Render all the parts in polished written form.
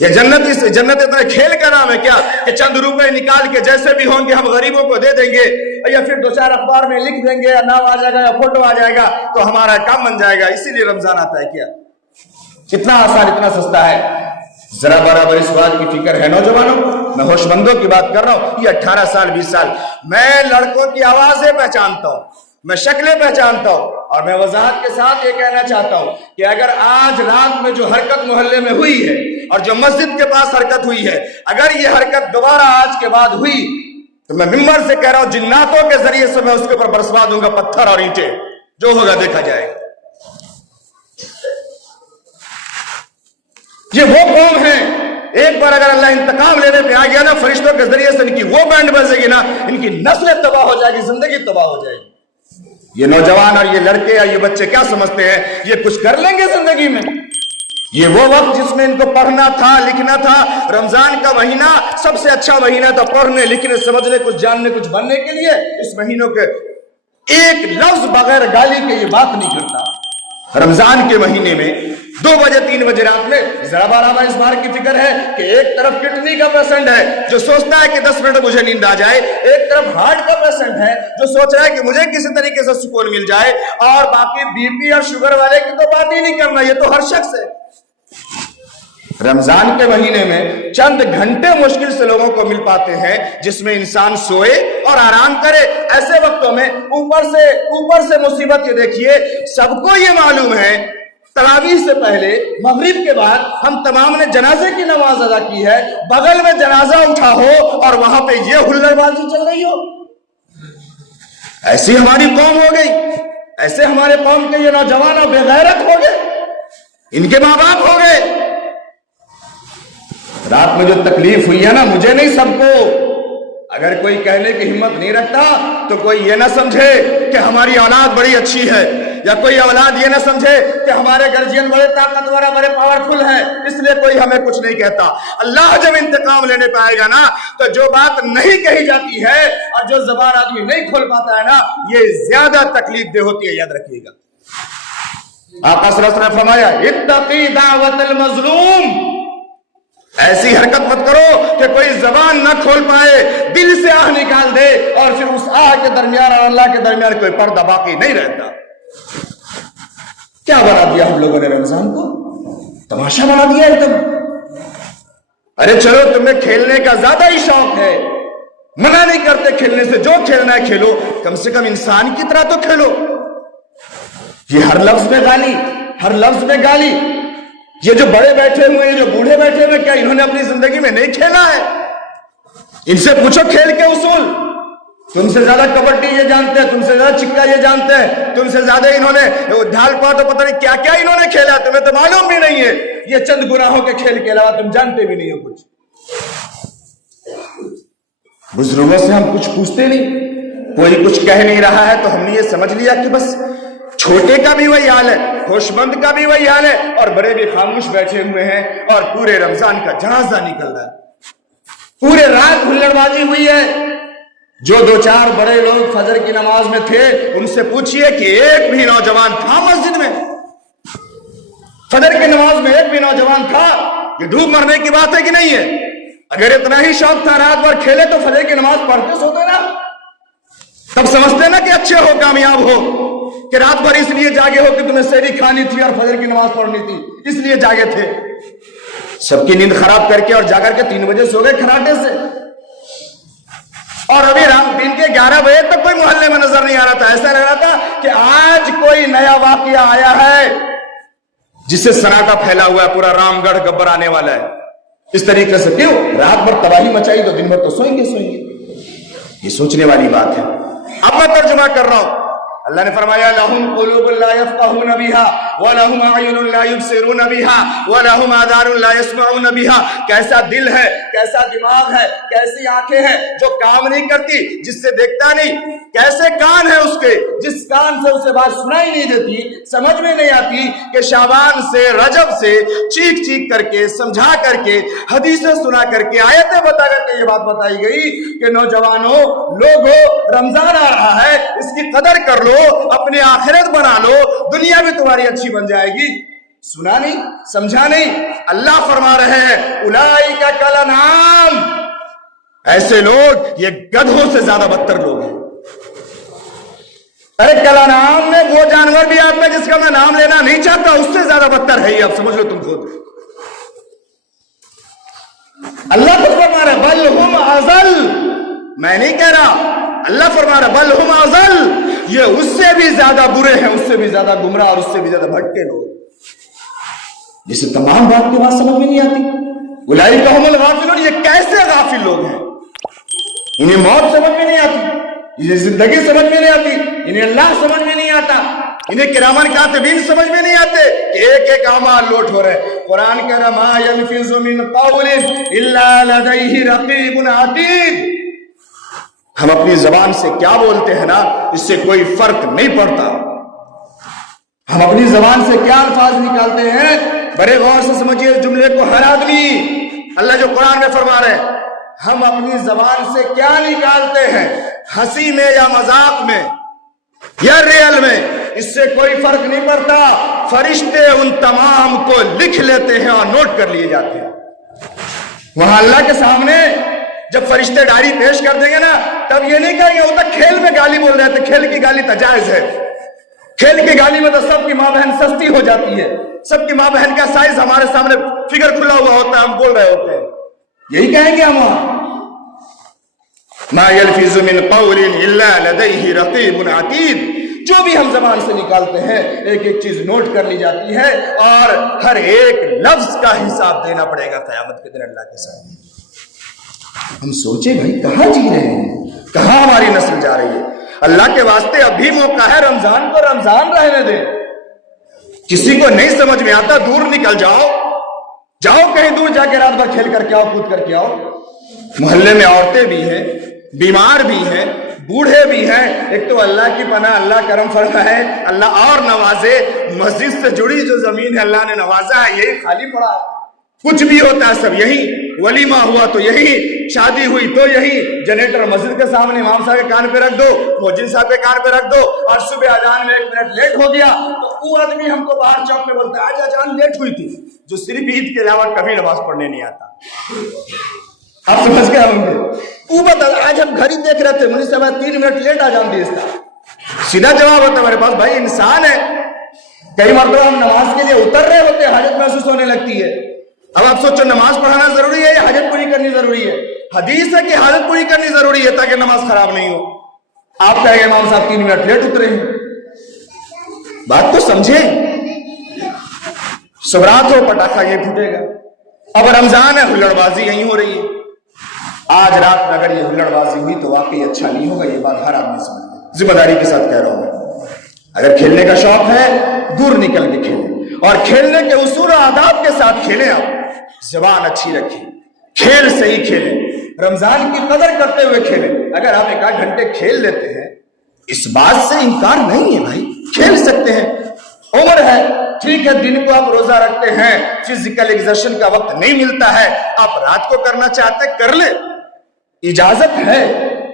یہ جنت اتنا کھیل کا نام ہے کیا کہ چند روپے نکال کے جیسے بھی ہوں گے ہم غریبوں کو دے دیں گے یا پھر 2-4 اخبار میں لکھ دیں گے یا نام آ جائے گا یا فوٹو آ جائے گا تو ہمارا کام بن جائے گا، اسی لیے رمضان آتا ہے کیا؟ کتنا آسان، اتنا سستا ہے۔ ذرا برابر اس بات کی فکر ہے نوجوانوں، میں ہوش مندوں کی بات کر رہا ہوں، یہ 18 سال 20 سال میں لڑکوں کی آوازیں پہچانتا ہوں، میں شکلیں پہچانتا ہوں، اور میں وضاحت کے ساتھ یہ کہنا چاہتا ہوں کہ اگر آج رات میں جو حرکت محلے میں ہوئی ہے اور جو مسجد کے پاس حرکت ہوئی ہے، اگر یہ حرکت دوبارہ آج کے بعد ہوئی تو میں ممبر سے کہہ رہا ہوں جناتوں کے ذریعے سے میں اس کے اوپر برسوا دوں گا پتھر اور اینٹیں، جو ہوگا دیکھا جائے گا۔ یہ وہ قوم ہے، ایک بار اگر اللہ انتقام لینے پہ آ گیا نا فرشتوں کے ذریعے سے ان کی وہ بینڈ بجے گی نا، ان کی نسلیں تباہ ہو جائے گی، زندگی تباہ ہو جائے گی۔ یہ نوجوان اور یہ لڑکے اور یہ بچے کیا سمجھتے ہیں یہ کچھ کر لیں گے زندگی میں؟ یہ وہ وقت جس میں ان کو پڑھنا تھا، لکھنا تھا، رمضان کا مہینہ سب سے اچھا مہینہ تھا پڑھنے لکھنے سمجھنے کچھ جاننے کچھ بننے کے لیے۔ اس مہینوں کے ایک لفظ بغیر گالی کے یہ بات نہیں کرتا۔ رمضان کے مہینے میں 2 بجے 3 بجے رات میں ذرا برابر اس بار کی فکر ہے کہ ایک طرف کڈنی کا پیشنٹ ہے جو سوچتا ہے کہ 10 منٹ مجھے نیند آ جائے، ایک طرف ہارٹ کا پیشنٹ ہے جو سوچ رہا ہے کہ مجھے کسی طریقے سے سکون مل جائے، اور باقی بی پی اور شوگر والے کی تو بات ہی نہیں کرنا، یہ تو ہر شخص ہے۔ رمضان کے مہینے میں چند گھنٹے مشکل سے لوگوں کو مل پاتے ہیں جس میں انسان سوئے اور آرام کرے۔ ایسے وقتوں میں اوپر سے مصیبت یہ دیکھیے، سب کو یہ معلوم ہے تراویح سے پہلے مغرب کے بعد ہم تمام نے جنازے کی نماز ادا کی ہے، بغل میں جنازہ اٹھا ہو اور وہاں پہ یہ ہلڑ بازی چل رہی ہو۔ ایسی ہماری قوم ہو گئی، ایسے ہمارے قوم کے یہ نوجوان اور بے غیرت ہو گئے، ان کے ماں باپ ہو گئے۔ رات میں جو تکلیف ہوئی ہے نا، مجھے نہیں سب کو، اگر کوئی کہنے کی ہمت نہیں رکھتا تو کوئی یہ نہ سمجھے کہ ہماری اولاد بڑی اچھی ہے، یا کوئی اولاد یہ نہ سمجھے کہ ہمارے گارجین بڑے طاقتور بڑے پاورفل ہیں اس لیے کوئی ہمیں کچھ نہیں کہتا۔ اللہ جب انتقام لینے پہ آئے گا نا تو جو بات نہیں کہی جاتی ہے اور جو زبان آدمی نہیں کھول پاتا ہے نا، یہ زیادہ تکلیف دہ ہوتی ہے، یاد رکھیے گا۔ آقا صلی اللہ علیہ وسلم نے فرمایا اتقی دعوت المظلوم، ایسی حرکت مت کرو کہ کوئی زبان نہ کھول پائے، دل سے آہ نکال دے اور پھر اس آہ کے درمیان اور اللہ کے درمیان کوئی پردہ باقی نہیں رہتا۔ کیا بنا دیا ہم لوگوں نے رمضان کو؟ تماشا بنا دیا ایک دم۔ ارے چلو تمہیں کھیلنے کا زیادہ ہی شوق ہے، منع نہیں کرتے کھیلنے سے، جو کھیلنا ہے کھیلو، کم سے کم انسان کی طرح تو کھیلو۔ یہ ہر لفظ میں گالی، ہر لفظ میں گالی۔ یہ جو بڑے بیٹھے ہوئے ہیں، جو بوڑھے بیٹھے ہوئے، کیا انہوں نے اپنی زندگی میں نہیں کھیلا ہے؟ ان سے پوچھو کھیل کے اصول، تم سے زیادہ کبڈی یہ جانتے ہیں، تم سے زیادہ چکا یہ جانتے ہیں، تم سے زیادہ انہوں نے ڈھال پا تو پتہ نہیں کیا کیا انہوں نے کھیلا، تمہیں تو معلوم بھی نہیں ہے۔ یہ چند گناہوں کے کھیل کے علاوہ تم جانتے بھی نہیں ہو کچھ۔ بزرگوں سے ہم کچھ پوچھتے نہیں، کوئی کچھ کہہ نہیں رہا ہے تو ہم نے یہ سمجھ لیا کہ بس چھوٹے کا بھی وہی حال ہے، ہوش مند کا بھی وہی حال ہے، اور بڑے بھی خاموش بیٹھے ہوئے ہیں اور پورے رمضان کا جنازہ نکل رہا ہے، پورے رات ہلڑ بازی ہوئی ہے۔ جو 2-4 بڑے لوگ فجر کی نماز میں تھے ان سے پوچھئے کہ ایک بھی نوجوان تھا مسجد میں؟ فجر کی نماز میں ایک بھی نوجوان تھا؟ یہ ڈوب مرنے کی بات ہے کہ نہیں ہے؟ اگر اتنا ہی شوق تھا رات بھر کھیلے تو فجر کی نماز پڑھتے سوتے نا، تب سمجھتے نا کہ اچھے ہو کامیاب ہو، کہ رات بھر اس لیے جاگے ہو کہ تمہیں سحری کھانی تھی اور فجر کی نماز پڑھنی تھی، اس لیے جاگے تھے۔ سب کی نیند خراب کر کے اور جا کر کے 3 بجے سو گئے کھراٹے سے، اور ابھی دن کے 11 بجے تک کوئی محلے میں نظر نہیں آ رہا تھا۔ ایسا لگ رہا تھا کہ آج کوئی نیا واقعہ آیا ہے جس سے سناٹا پھیلا ہوا ہے، پورا رام گڑھ گبر آنے والا ہے۔ اس طریقے سے کیوں رات بھر تباہی مچائی تو دن بھر تو سوئیں گے۔ یہ سوچنے والی بات ہے۔ اب میں ترجمہ کر رہا ہوں۔ اللہ نے فرمایا لَهُمْ قُلُوبٌ لَا يَفْقَهُونَ بِهَا وَلَهُمْ أَعْيُنٌ لَا يُبْصِرُونَ بِهَا وَلَهُمْ آذَانٌ لَا يَسْمَعُونَ بِهَا۔ کیسا دل ہے، کیسا دماغ ہے، کیسی آنکھیں ہیں جو کام نہیں کرتی، جس سے دیکھتا نہیں، کیسے کان ہے اس کے جس کان سے اسے بات سنائی نہیں دیتی، سمجھ میں نہیں آتی کہ شعبان سے رجب سے چیخ چیخ کر کے سمجھا کر کے حدیثیں سنا کر کے آیتیں بتا کر کے یہ بات بتائی گئی کہ نوجوانوں لوگوں رمضان آ رہا ہے، اس کی قدر کر لو، اپنے آخرت بنا لو، دنیا بھی تمہاری اچھی بن جائے گی۔ سنا نہیں, سمجھا نہیں. اللہ فرما رہے ہیں اولئک کالانعام, ایسے لوگ یہ گدھوں سے زیادہ بدتر لوگ ہیں. ارے کالانعام میں وہ جانور بھی آتا ہے جس کا میں نام لینا نہیں چاہتا, اس سے زیادہ بدتر ہے یہ. اب سمجھ لو تم خود. اللہ خود فرما رہا ہے بل ہم اضل, میں نہیں کہہ رہا, اللہ فرما رہا ہے بل ہم اضل, یہ اس سے بھی زیادہ برے ہیں, اس سے بھی زیادہ گمراہ اور اس سے بھی زیادہ بھٹکے لوگ, جسے تمام بات کی بات سمجھ میں نہیں آتی. اولئک هم الغافلون, یہ کیسے غافل لوگ ہیں؟ انہیں موت سمجھ میں نہیں آتی, انہیں زندگی سمجھ میں نہیں آتی, انہیں اللہ سمجھ میں نہیں آتا, انہیں کرامن کاتبین سمجھ میں نہیں آتے کہ ایک ایک اعمال لوٹ ہو رہے. قرآن کہہ رہا ما يلفظ من قول الا لديه رقیب عتید. ہم اپنی زبان سے کیا بولتے ہیں نا, اس سے کوئی فرق نہیں پڑتا. ہم اپنی زبان سے کیا الفاظ نکالتے ہیں, بڑے غور سے سمجھیے اس جملے کو ہر آدمی. اللہ جو قرآن میں فرما رہے ہیں ہم اپنی زبان سے کیا نکالتے ہیں, ہنسی میں یا مذاق میں یا ریئل میں, اس سے کوئی فرق نہیں پڑتا. فرشتے ان تمام کو لکھ لیتے ہیں اور نوٹ کر لیے جاتے ہیں. وہاں اللہ کے سامنے جب فرشتے ڈائری پیش کر دیں گے نا, تب یہ نہیں کہیں گے وہ تو کھیل میں گالی بول رہے تھے, کھیل کی گالی تجائز ہے. کھیل کی گالی میں تو سب کی ماں بہن سستی ہو جاتی ہے, سب کی ماں بہن کا سائز ہمارے سامنے فگر کھلا ہوا ہوتا ہے, ہم بول رہے ہوتے ہیں. یہی کہیں گے ہم وہاں ما يلفظ من قول الا لديه رقیب عتید. جو بھی ہم زبان سے نکالتے ہیں ایک ایک چیز نوٹ کر لی جاتی ہے, اور ہر ایک لفظ کا حساب دینا پڑے گا قیامت کے دن اللہ کے سامنے. ہم سوچیں بھائی کہاں جی رہے ہیں, کہاں ہماری نسل جا رہی ہے. اللہ کے واسطے اب بھی موقع ہے, رمضان کو رمضان رہنے دیں. کسی کو نہیں سمجھ میں آتا دور نکل جاؤ, جاؤ کہیں دور جا کے رات بھر کھیل کر کے آؤ, کود کر کے آؤ. محلے میں عورتیں بھی ہیں, بیمار بھی ہیں, بوڑھے بھی ہیں. ایک تو اللہ کی پناہ, اللہ کرم فرمائے, اللہ اور نوازے. مسجد سے جڑی جو زمین ہے اللہ نے نوازا ہے, یہی خالی پڑا ہے. کچھ بھی ہوتا ہے سب یہی, ولیمہ ہوا تو یہی, شادی ہوئی تو یہی. جنریٹر مسجد کے سامنے امام صاحب کے کان پہ رکھ دو, مؤذن صاحب کے کان پہ رکھ دو, اور صبح اذان میں 1 منٹ لیٹ ہو گیا تو وہ آدمی ہم کو باہر چوک پہ بولتا ہے آج اذان لیٹ ہوئی تھی, جو صرف عید کے علاوہ کبھی نماز پڑھنے نہیں آتا. آپ سمجھ گئے ہوں گے. وہ بتا آج ہم گھر ہی دیکھ رہے تھے, مجھے سمجھ 3 منٹ لیٹ اذان دی اس کا. سیدھا جواب ہوتا ہے میرے پاس, بھائی انسان ہے. کئی مرتبہ ہم نماز کے لیے اتر رہے ہوتے, حاجت محسوس ہونے لگتی ہے. اب آپ سوچو نماز پڑھانا ضروری ہے یا حاجت پوری کرنی ضروری ہے؟ حدیث ہے کہ حاجت پوری کرنی ضروری ہے تاکہ نماز خراب نہیں ہو. آپ کہیں گے امام صاحب 3 منٹ لیٹ اترے ہیں. بات تو سمجھے, سبرات ہو پٹاخہ یہ پھوٹے گا. اب رمضان ہے, ہلڑ بازی یہیں ہو رہی ہے. آج رات میں اگر یہ ہلڑ بازی ہوئی تو واقعی اچھا نہیں ہوگا. یہ بات ہر آدمی سمجھ لے, ذمہ داری کے ساتھ کہہ رہا ہوں میں. اگر کھیلنے کا شوق ہے دور نکل کے کھیلیں, اور کھیلنے کے اصول و آداب کے ساتھ کھیلیں. آپ زبان اچھی رکھیں, کھیل صحیح کھیلیں, رمضان کی قدر کرتے ہوئے کھیلیں. اگر آپ 1 آدھ گھنٹے کھیل لیتے ہیں, اس بات سے انکار نہیں ہے بھائی, کھیل سکتے ہیں, عمر ہے, ٹھیک ہے. دن کو آپ روزہ رکھتے ہیں, فزیکل ایگزرشن کا وقت نہیں ملتا ہے, آپ رات کو کرنا چاہتے کر لیں, اجازت ہے.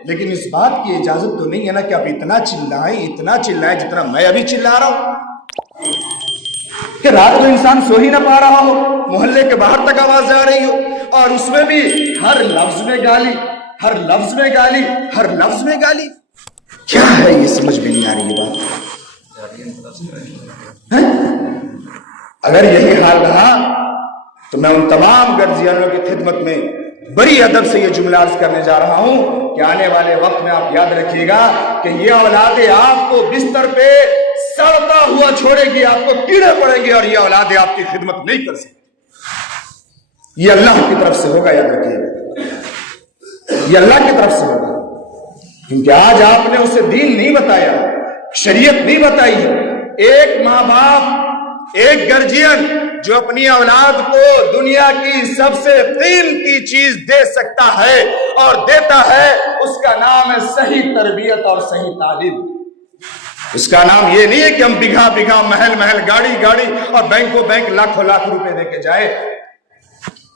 لیکن اس بات کی اجازت تو نہیں ہے نا کہ آپ اتنا چلائیں جتنا میں ابھی چلا رہا ہوں, کہ رات کو انسان سو ہی نہ پا رہا ہو, محلے کے باہر تک آواز جا رہی ہو, اور اس میں بھی ہر لفظ میں گالی, ہر لفظ میں گالی, ہر لفظ میں گالی. کیا ہے یہ سمجھ میں نہیں آ رہی یہ بات. اگر یہی حال رہا تو میں ان تمام گرجیانوں کی خدمت میں بڑی ادب سے یہ جملہ عرض کرنے جا رہا ہوں کہ آنے والے وقت میں آپ یاد رکھیے گا کہ یہ اولادیں آپ کو بستر پہ سڑتا ہوا چھوڑے گی, آپ کو کیڑے پڑیں گے, اور یہ اولادیں آپ کی خدمت نہیں کر سکتی. یہ اللہ کی طرف سے ہوگا, یاد رکھیے گا, یہ اللہ کی طرف سے ہوگا. کیونکہ آج آپ نے اسے دین نہیں بتایا, شریعت نہیں بتائی. ایک ماں باپ, ایک گرجین جو اپنی اولاد کو دنیا کی سب سے قیمتی چیز دے سکتا ہے اور دیتا ہے, اس کا نام ہے صحیح تربیت اور صحیح تعلیم. اس کا نام یہ نہیں ہے کہ ہم بگھا بگھا, محل محل, گاڑی گاڑی اور بینکوں بینک لاکھوں لاکھ روپے دے کے جائے.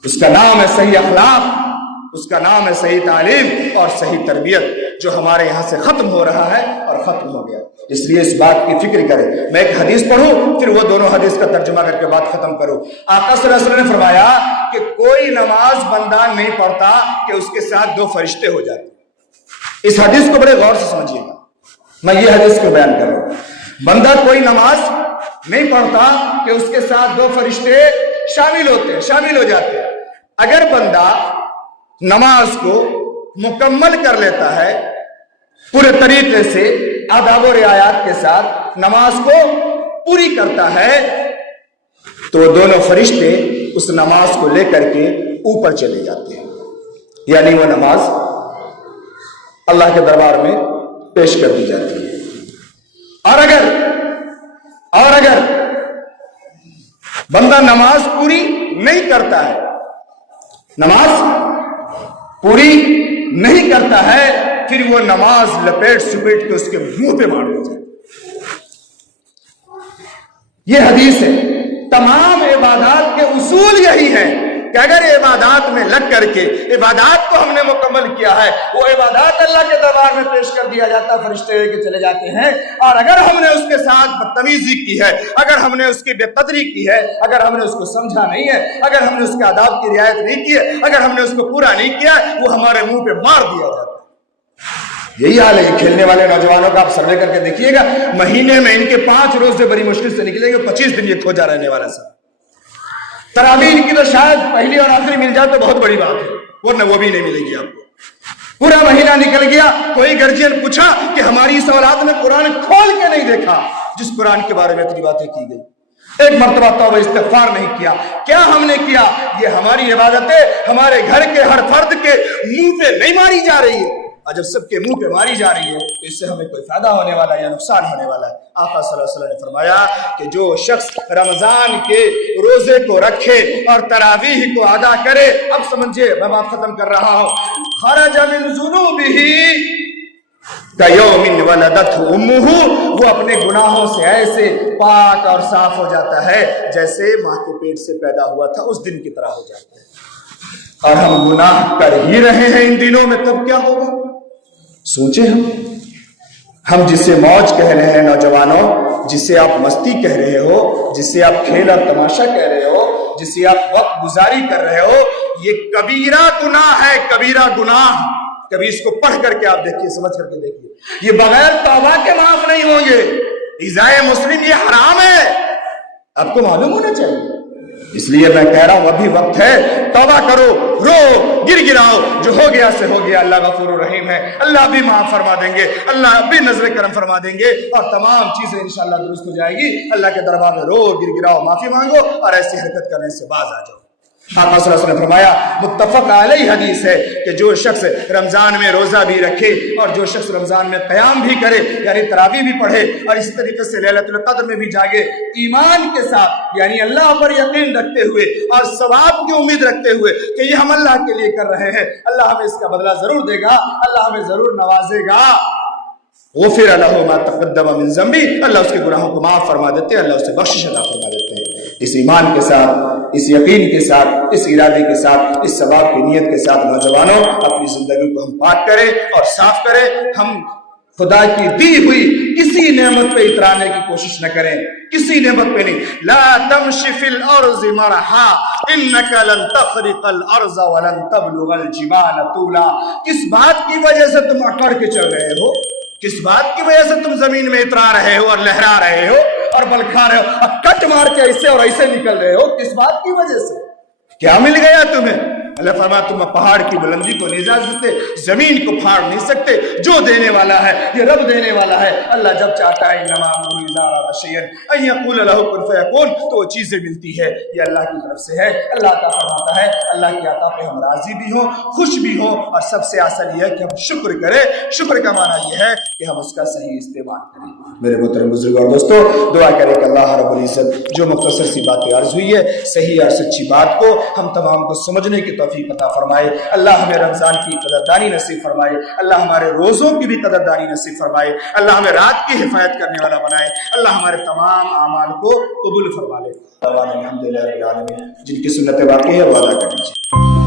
اس کا نام ہے صحیح اخلاق, اس کا نام ہے صحیح تعلیم اور صحیح تربیت، جو ہمارے یہاں سے ختم ہو رہا ہے اور ختم ہو گیا۔ اس لیے اس بات کی فکر کریں۔ میں ایک حدیث پڑھوں پھر وہ دونوں حدیث کا ترجمہ کر کے بات ختم کروں۔ آقا صلی اللہ علیہ وسلم نے فرمایا کہ کوئی نماز بندہ نہیں پڑھتا کہ اس کے ساتھ دو فرشتے ہو جاتے۔ اس حدیث کو بڑے غور سے سمجھیے گا، میں یہ حدیث کو بیان کر رہا ہوں۔ بندہ کوئی نماز نہیں پڑھتا کہ اس کے ساتھ دو فرشتے شامل ہوتے ہیں، شامل ہو جاتے ہیں۔ اگر بندہ نماز کو مکمل کر لیتا ہے پورے طریقے سے آداب و رعایات کے ساتھ نماز کو پوری کرتا ہے تو دونوں فرشتے اس نماز کو لے کر کے اوپر چلے جاتے ہیں، یعنی وہ نماز اللہ کے دربار میں پیش کر دی جاتی ہے۔ اور اگر بندہ نماز پوری نہیں کرتا ہے، نماز پوری نہیں کرتا ہے، پھر وہ نماز لپیٹ سپیٹ کے اس کے منہ پہ مار دی جائے۔ یہ حدیث ہے۔ تمام عبادات کے اصول یہی ہے کہ اگر عبادات میں لگ کر کے عبادات کو ہم نے مکمل کیا ہے، وہ عبادات اللہ کے دربار میں پیش کر دیا جاتا ہے، فرشتے لے کے چلے جاتے ہیں۔ اور اگر ہم نے اس کے ساتھ بدتمیزی کی ہے، اگر ہم نے اس کی بے قدری کی ہے، اگر ہم نے اس کو سمجھا نہیں ہے، اگر ہم نے اس کے آداب کی رعایت نہیں کی ہے، اگر ہم نے اس کو پورا نہیں کیا، وہ ہمارے منہ پہ مار دیا جاتا ہے۔ یہی حال ہے کھیلنے والے نوجوانوں کا، آپ سروے کر کے دیکھیے گا، مہینے میں ان کے 5 روزے بڑی مشکل سے نکلیں گے، 25 دن یہ کھوجا رہنے والا سب۔ تراویح ان کی تو شاید پہلی اور آخری مل جائے تو بہت بڑی بات ہے، ورنہ وہ بھی نہیں ملے گی آپ کو۔ پورا مہینہ نکل گیا، کوئی گارجین پوچھا کہ ہماری اس اولاد نے قرآن کھول کے نہیں دیکھا، جس قرآن کے بارے میں اتنی باتیں کی گئی، ایک مرتبہ توبہ استغفار نہیں کیا۔ کیا ہم نے کیا؟ یہ ہماری عبادتیں ہمارے گھر کے ہر فرد کے منہ پہ نہیں ماری جا رہی ہے، اور جب سب کے منہ پہ ماری جا رہی ہے تو اس سے ہمیں کوئی فائدہ ہونے والا ہے یا نقصان ہونے والا ہے؟ آقا صلی اللہ علیہ وسلم نے فرمایا کہ جو شخص رمضان کے روزے کو رکھے اور تراویح کو ادا کرے، اب سمجھے میں بات ختم کر رہا ہوں، خرج من ذنوبہ کیوم ولدتہ امہ، وہ اپنے گناہوں سے ایسے پاک اور صاف ہو جاتا ہے جیسے ماں کے پیٹ سے پیدا ہوا تھا اس دن کی طرح ہو جاتا ہے۔ اور ہم گناہ کر ہی رہے ہیں ان دنوں میں، تب کیا ہوگا؟ سوچیں ہم جسے موج کہہ رہے ہیں نوجوانوں، جسے آپ مستی کہہ رہے ہو، جسے آپ کھیل اور تماشا کہہ رہے ہو، جسے آپ وقت گزاری کر رہے ہو، یہ کبیرہ گناہ ہے، کبیرہ گناہ۔ کبھی اس کو پڑھ کر کے آپ دیکھیے، سمجھ کر کے دیکھیے، یہ بغیر توبہ کے معاف نہیں ہوں گے۔ ایذائے مسلم یہ حرام ہے، آپ کو معلوم ہونا چاہیے۔ اس لیے میں کہہ رہا ہوں ابھی وقت ہے، توبہ کرو، رو، گر گراؤ، جو ہو گیا سے ہو گیا، اللہ غفور الرحیم ہے، اللہ بھی معاف فرما دیں گے، اللہ بھی نظر کرم فرما دیں گے، اور تمام چیزیں انشاءاللہ درست ہو جائے گی۔ اللہ کے دربار میں رو، گر گراؤ، معافی مانگو، اور ایسی حرکت کرنے سے باز آ جاؤ۔ آقا صلی اللہ علیہ وسلم نے فرمایا، متفق علیہ حدیث ہے کہ جو شخص رمضان میں روزہ بھی رکھے اور جو شخص رمضان میں قیام بھی کرے، یعنی تراویح بھی پڑھے، اور اس طریقے سے لیلۃ القدر میں بھی جاگے، ایمان کے ساتھ، یعنی اللہ پر یقین رکھتے ہوئے اور ثواب کی امید رکھتے ہوئے کہ یہ ہم اللہ کے لیے کر رہے ہیں، اللہ ہمیں اس کا بدلہ ضرور دے گا، اللہ ہمیں ضرور نوازے گا۔ غفر لہ ما تقدم من ذنبہ، اللہ اس کے گناہوں کو معاف فرما دیتے ہیں، اللہ اسے بخشش عطا فرما دیتے ہیں۔ اس ایمان کے ساتھ، اس یقین کے ساتھ، اس ارادے کے ساتھ، اس ثواب کی نیت کے ساتھ نوجوانوں اپنی زندگی کو ہم پاک کریں اور صاف کریں۔ ہم خدا کی دی ہوئی کسی نعمت پہ اترانے کی کوشش نہ کریں، کسی نعمت پہ نہیں۔ لا تمشی فی الارض مرحا انک لن تخرق الارض ولن تبلغ الجبال طولا۔ کس بات کی وجہ سے تم اکڑ کے چل رہے ہو؟ کس بات کی وجہ سے تم زمین میں اترا رہے ہو اور لہرا رہے ہو اور بل کھا رہے ہو اور کٹ مار کے ایسے اور ایسے نکل رہے ہو؟ کس بات کی وجہ سے؟ کیا مل گیا تمہیں؟ اللہ فرمایا تم پہاڑ کی بلندی کو نہیں جا سکتے، زمین کو پھاڑ نہیں سکتے، جو دینے والا ہے یہ رب دینے والا ہے۔ اللہ جب چاہتا ہے انما امرہ اذا اراد شیئا ان یقول له کن فیکون، تو وہ چیزیں ملتی ہے، یہ اللہ کی طرف سے ہے، اللہ عطا فرماتا ہے۔ اللہ کی عطا پہ ہم راضی بھی ہوں، خوش بھی ہوں، اور سب سے اصل یہ ہے کہ ہم شکر کریں۔ شکر کا معنی یہ ہے کہ ہم اس کا صحیح استعمال کریں۔ میرے محترم بزرگ اور دوستو، دعا کریں کہ اللہ رب العزت جو مختصر سی باتیں عرض ہوئی ہے، صحیح اور سچی بات کو ہم تمام کو سمجھنے کی توفیق عطا فرمائے۔ اللہ ہمیں رمضان کی قدردانی نصیب فرمائے، اللہ ہمارے روزوں کی بھی قدردانی نصیب فرمائے، اللہ ہمیں رات کی حفاظت کرنے والا بنائے، اللہ ہمارے تمام اعمال کو قبول فرما لے۔ الحمدللہ رب العالمین، جن کی سنت باقی ہے وہ ادا کر لیجیے۔